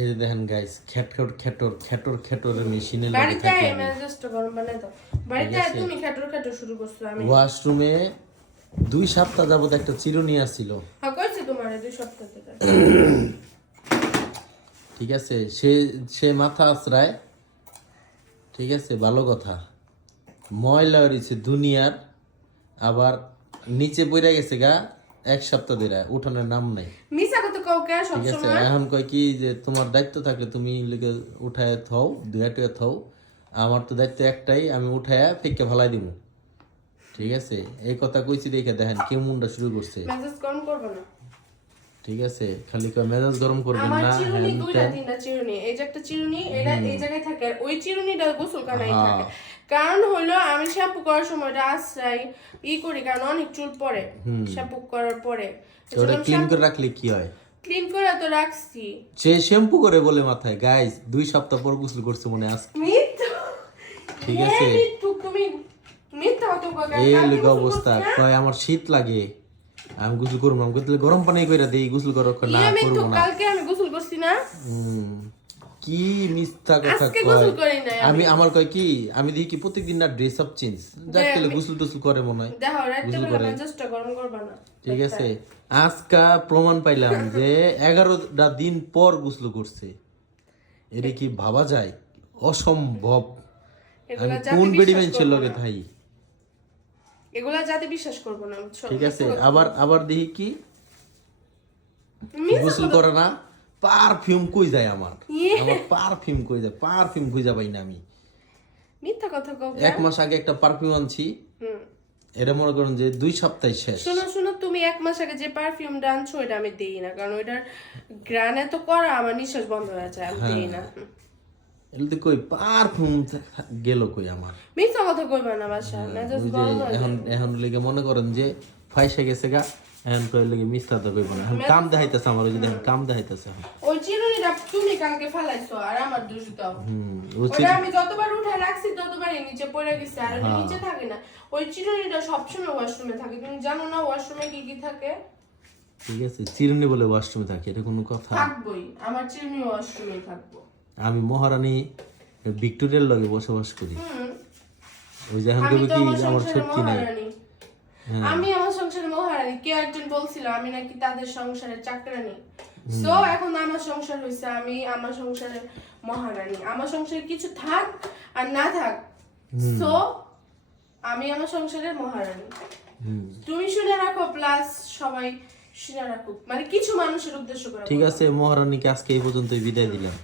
এই যে দেখেন গাইস, খেটর মেশিনে লাগে বাড়িতে থাকি আমি আমি। জাস্ট গরম বানাই দাও। বাড়িতে তুমি খেটর শুরু করছো আমি। ওয়াশরুমে 2 সপ্তাহ যাবত একটা চিরুনি আসছিল। হ্যাঁ কইছি তোমারে 2 সপ্তাহ থেকে। ঠিক আছে, সে সে মাথা আছড়ায়। ঠিক আছে, ভালো কথা। ময়লা হয়েছে দুনিয়ার, আবার নিচে পড়ে গেছে গা 1 সপ্তাহ ধরে, উঠানোর নাম নাই। মিছা কথা কও কে সব ঠিক আছে, সময়? এখন কয় কি যে তোমার দায়িত্ব থাকলে তুমি লিগে উঠায় থাও, দুয়াটে থাও। আমার তো দায়িত্ব একটাই, আমি উঠায়া ফেকে ফেলাই দিব। ঠিক আছে, এই কথা কইছি দেখে দেখেন কেমনটা শুরু করছে। মেসেজ গরম করব না। ঠিক আছে, খালি কয় মেজাজ গরম করবেন আমার না। চিরুনি হ্যান দুইটা ত্যান। তিনটা চিরুনি, এই যে একটা চিরুনি এটা এই জায়গায় থাকে, আর ওই চিরুনিটা গোসলখানায় হ্যাঁ। থাকে। কারণ হলো আমি শ্যাম্পু করার সময় এটা আশ্রয় করি, কারণ অনেক চুল পড়ে শ্যাম্পু করার পরে। তো ওটা ক্লিন করে রাখলে কি হয়? ক্লিন করে তো রাখছি। সে শ্যাম্পু করে বলে মাথায়, গাইস 2 সপ্তাহ পর গোসল করছে মনে আজ। মিথ্যা। ঠিক আছে, তুমি মিথ্যা কথা কও কেন? এই কালকে লোক গোসল অবস্থা। করছি না? কয় আমার শীত লাগে, আমি গোসল করবো না। আমি কইতে গরম পানি কইরা দেই, গোসল করার না মিথ্যা, করবো না। কালকে আমি গোসল করছি না? কি মিথ্যা কথা আজকে কয়। গোসল করি নাই আমি আমার কয় কি, আমি দেখি কি প্রত্যেকদিন না ড্রেস আপ চেঞ্জ, যাক তাহলে গোসল টোসল করে মনে হয়। দেখো রাতে গোসল বেলা করে। মেজাজটা গরম করবা না। ঠিক আছে, আজকা প্রমাণ পাইলাম যে 11টা দিন পর গোসল করছে। এটা কি ভাবা যায়? অসম্ভব। আমি এগুলা কোন জাতি বেডি বিশ্বাস বেঞ্চের করবো লগে না। থাই। এগুলা জাতি বিশ্বাস করবো না, বুঝছো? ঠিক আছে, আবার দেখি কি মিথ্যা গোসল কথা- করে না, পারফিউম কই যায় আমার। ইয়ে। আমার পারফিউম কই যায়, পারফিউম খুঁজে পাই না আমি। মিথ্যা কথা কও 1 মাস আগে একটা পারফিউম আনছি, হুম। এটা মনে করেন যে 2 সপ্তাহে শেষ। শোনো তুমি 1 মাস আগে যে পারফিউমটা আনছো এটা আমি দেই না, কারণ ওইটার গ্রান এত করা আমার নিঃশ্বাস বন্ধ হয়ে যায়, আমি দেই না। এটা তো কই পারফিউম গেল কই আমার। মিথ্যা কথা কইবা না বাসা, মেজাজ ওই যে গরম হয়ে এখন যায়। এখন লেগে মনে করেন যে ফাইসে গেছে গা, এখন কই লেগে মিথ্যা তো কইব না। এখন কাম দেখাইতেছে আমার, ওই যে দেখেন কাম দেখাইতেছে এখন। ওই চিরুনিটা তুমি কালকে ফেলাইছো আর আমার দোষ দাও। রুচি। ওটা আমি যতবার উঠায় রাখছি ততবারই নিচে পড়ে গেছে, আর ওটা নিচে থাকে না। ওই চিরুনিটা সবসময় ওয়াশরুমে থাকে, তুমি জানো না ওয়াশরুমে কি কি থাকে? ঠিক আছে, চিরুনি বলে ওয়াশরুমে থাকে, এটা কোনো কথা? থাকবোই, আমার চিরুনি ওয়াশরুমে থাকবো। আমি মহারানী ভিক্টোরিয়ার লগে বসবাস করি। ওই যে এখন আমি কবে তো কি আমার আমার সংসারের শক্তি নাই। মহারানী। আমি আমার সংসারের মহারানী। কে একজন বলছিল আমি নাকি তাদের সংসারের চাকরানী। সো এখন আমার সংসার হইছে, আমি আমার সংসারের মহারানী। আমার সংসারে কিছু থাক আর না থাক, সো আমি আমার সংসারের মহারানী। তুমি শুনে রাখো, প্লাস সবাই শুনে রাখো, মানে কিছু মানুষের উদ্দেশ্য করে। ঠিক আছে, মহারানীকে আজকে এই পর্যন্তই বিদায় দিলাম।